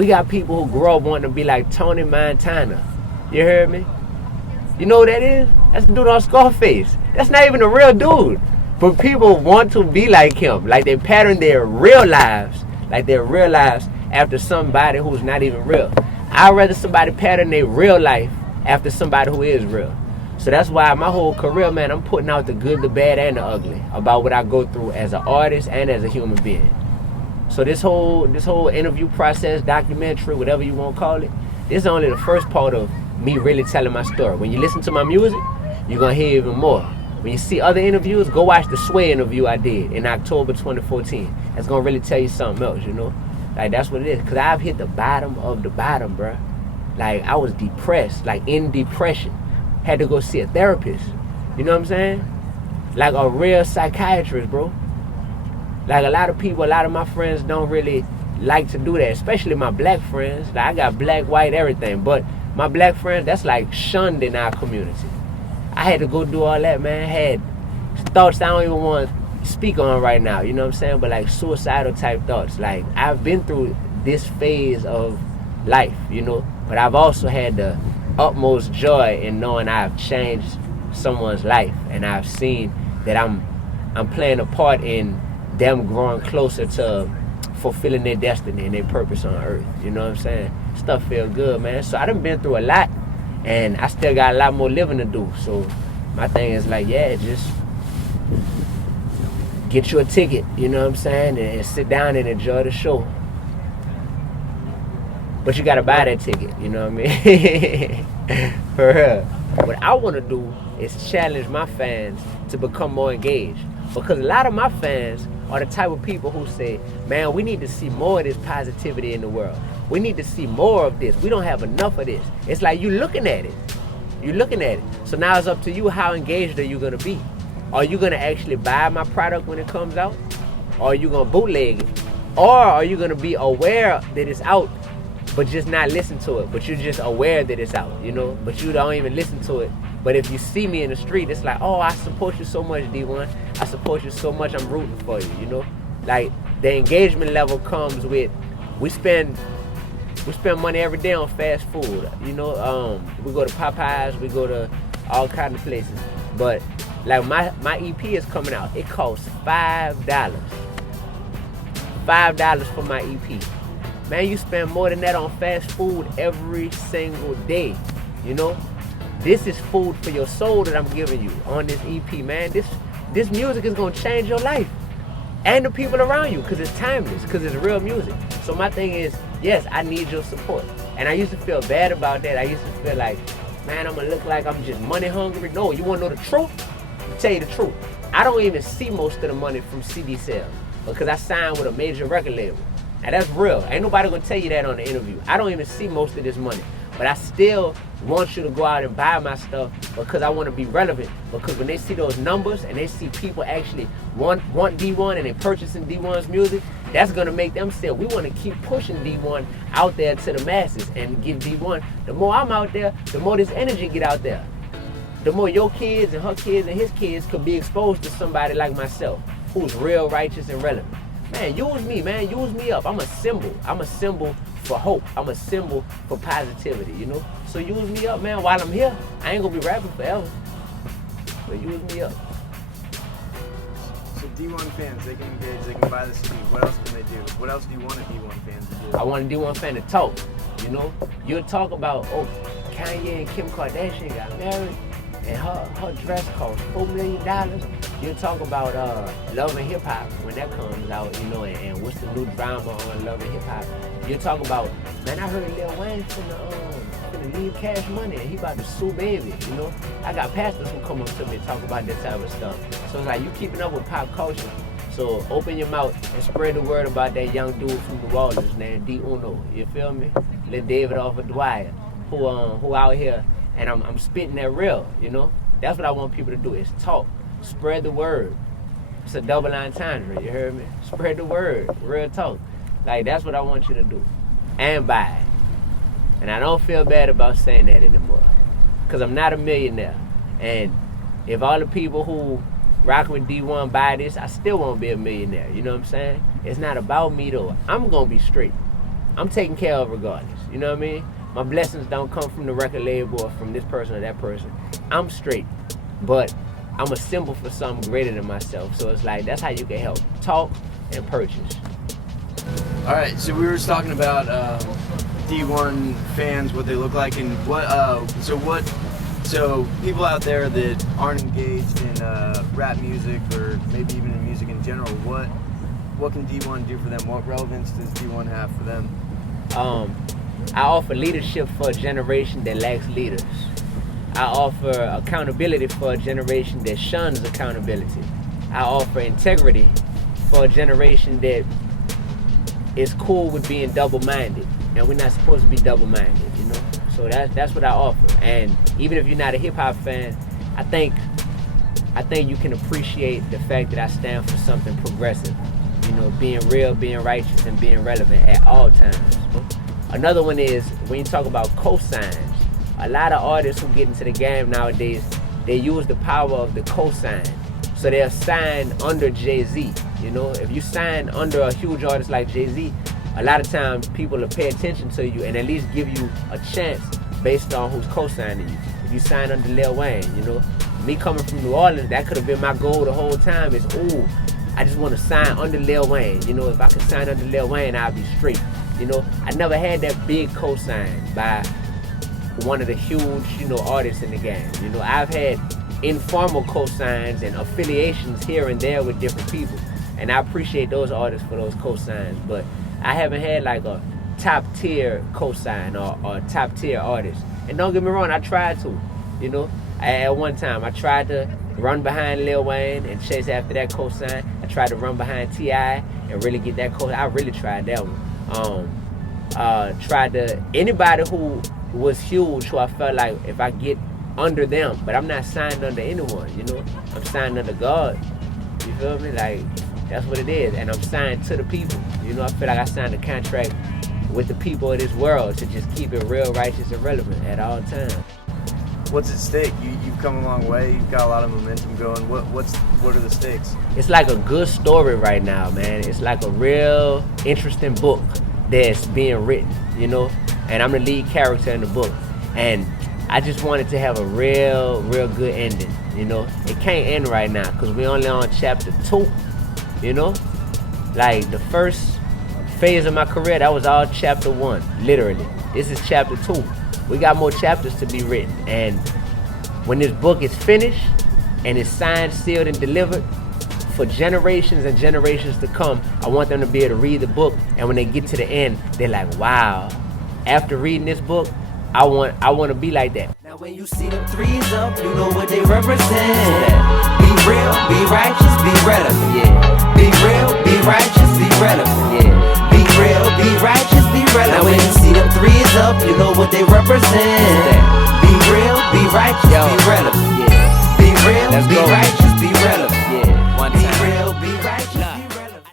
We got people who grow up wanting to be like Tony Montana. You heard me? You know who that is? That's the dude on Scarface. That's not even a real dude. But people want to be like him. Like they pattern their real lives. Like their real lives after somebody who's not even real. I'd rather somebody pattern their real life after somebody who is real. So that's why my whole career, man, I'm putting out the good, the bad, and the ugly about what I go through as an artist and as a human being. So this whole interview process, documentary, whatever you want to call it, this is only the first part of me really telling my story. When you listen to my music, you're going to hear even more. When you see other interviews, go watch the Sway interview I did in October 2014. That's going to really tell you something else, you know? Like, that's what it is. Because I've hit the bottom of the bottom, bro. Like, I was depressed, like in depression. Had to go see a therapist. You know what I'm saying? Like a real psychiatrist, bro. Like a lot of people, a lot of my friends don't really like to do that, especially my black friends. Like I got black, white, everything. But my black friends, that's like shunned in our community. I had to go do all that, man. Had thoughts I don't even want to speak on right now, you know what I'm saying? But like suicidal type thoughts. Like I've been through this phase of life, you know. But I've also had the utmost joy in knowing I've changed someone's life, and I've seen that I'm playing a part in them growing closer to fulfilling their destiny and their purpose on earth. You know what I'm saying? Stuff feel good, man. So I done been through a lot, and I still got a lot more living to do. So my thing is like, yeah, just get you a ticket, you know what I'm saying, and sit down and enjoy the show. But you gotta buy that ticket, you know what I mean? For real. What I wanna do is challenge my fans to become more engaged. Because a lot of my fans are the type of people who say, man, we need to see more of this positivity in the world. We need to see more of this. We don't have enough of this. It's like you looking at it. You're looking at it. So now it's up to you, how engaged are you gonna be? Are you gonna actually buy my product when it comes out? Or are you gonna bootleg it? Or are you gonna be aware that it's out, but just not listen to it? But you're just aware that it's out, you know? But you don't even listen to it. But if you see me in the street, it's like, oh, I support you so much, Dee-1. I support you so much, I'm rooting for you, you know? Like, the engagement level comes with, we spend money every day on fast food, you know? We go to Popeyes, we go to all kinds of places. But, like, my EP is coming out. It costs $5. $5 for my EP. Man, you spend more than that on fast food every single day, you know? This is food for your soul that I'm giving you on this EP, man. This music is gonna change your life and the people around you, because it's timeless, because it's real music. So my thing is, yes, I need your support. And I used to feel bad about that. I used to feel like, man, I'm gonna look like I'm just money hungry. No, you wanna know the truth? I'll tell you the truth. I don't even see most of the money from CD sales because I signed with a major record label. Now that's real. Ain't nobody gonna tell you that on the interview. I don't even see most of this money. But I still want you to go out and buy my stuff because I want to be relevant. Because when they see those numbers and they see people actually want Dee-1 and they're purchasing Dee-1's music, that's going to make them say, we want to keep pushing Dee-1 out there to the masses and give Dee-1. The more I'm out there, the more this energy get out there. The more your kids and her kids and his kids could be exposed to somebody like myself who's real, righteous, and relevant. Man, use me, man. Use me up. I'm a symbol. I'm a symbol for hope. I'm a symbol for positivity, you know? So use me up, man, while I'm here. I ain't gonna be rapping forever. But use me up. So Dee-1 fans, they can engage, they can buy the CD. What else can they do? What else do you want a Dee-1 fan to do? I want a Dee-1 fan to talk, you know? You'll talk about, oh, Kanye and Kim Kardashian got married and her dress cost $4 million. You'll talk about Love and Hip Hop when that comes out, you know, and what's the new drama on Love and Hip Hop. You'll talk about, man, I heard Lil Wayne finna leave Cash Money and he about to sue Baby, you know. I got pastors who come up to me and talk about that type of stuff. So it's like you keeping up with pop culture. So open your mouth and spread the word about that young dude from New Orleans named Dee-1. You feel me? Lil David off of Dwyer, who out here, and I'm spitting that real, you know. That's what I want people to do, is talk. Spread the word. It's a double entendre, you heard me? Spread the word, real talk. Like, that's what I want you to do. And buy it. And I don't feel bad about saying that anymore. Because I'm not a millionaire. And if all the people who rock with Dee-1 buy this, I still won't be a millionaire. You know what I'm saying? It's not about me, though. I'm going to be straight. I'm taken care of regardless. You know what I mean? My blessings don't come from the record label or from this person or that person. I'm straight, but I'm a symbol for something greater than myself. So it's like, that's how you can help. Talk and purchase. All right, so we were just talking about D1 fans, what they look like, and so people out there that aren't engaged in rap music or maybe even in music in general, what can D1 do for them? What relevance does D1 have for them? I offer leadership for a generation that lacks leaders. I offer accountability for a generation that shuns accountability. I offer integrity for a generation that is cool with being double-minded, and we're not supposed to be double-minded, you know? So that's what I offer. And even if you're not a hip-hop fan, I think you can appreciate the fact that I stand for something progressive. You know, being real, being righteous, and being relevant at all times. Another one is, when you talk about cosigns, a lot of artists who get into the game nowadays, they use the power of the cosign. So they'll sign under Jay-Z. You know, if you sign under a huge artist like Jay-Z, a lot of times people will pay attention to you and at least give you a chance based on who's co-signing you. If you sign under Lil Wayne, you know, me coming from New Orleans, that could have been my goal the whole time is, ooh, I just want to sign under Lil Wayne. You know, if I could sign under Lil Wayne, I'll be straight. You know, I never had that big co-sign by one of the huge, you know, artists in the game. You know, I've had informal co-signs and affiliations here and there with different people. And I appreciate those artists for those co-signs. But I haven't had like a top tier co-sign or top tier artist. And don't get me wrong, I tried to. You know, at one time I tried to run behind Lil Wayne and chase after that cosign. I tried to run behind T.I. and really get that cosign. I really tried that one. Tried to, anybody who was huge, who I felt like if I get under them, but I'm not signed under anyone, you know? I'm signed under God. You feel me? Like, that's what it is. And I'm signed to the people. You know, I feel like I signed a contract with the people of this world to just keep it real, righteous, and relevant at all times. What's at stake? You've come a long way. You've got a lot of momentum going. What are the stakes? It's like a good story right now, man. It's like a real interesting book that's being written, you know? And I'm the lead character in the book. And I just wanted to have a real good ending, you know? It can't end right now because we're only on chapter 2, you know? Like the first phase of my career, that was all chapter 1, literally. This is chapter 2. We got more chapters to be written, and when this book is finished and it's signed, sealed, and delivered for generations and generations to come, I want them to be able to read the book, and when they get to the end, they're like, wow, after reading this book, I want to be like that. Now when you see them 3's up, you know what they represent. Be real, be righteous, be relevant. Yeah. Be real, be righteous, be relevant. Yeah. Be real, be righteous, be relevant. Now when you see them 3's up, you know what they represent.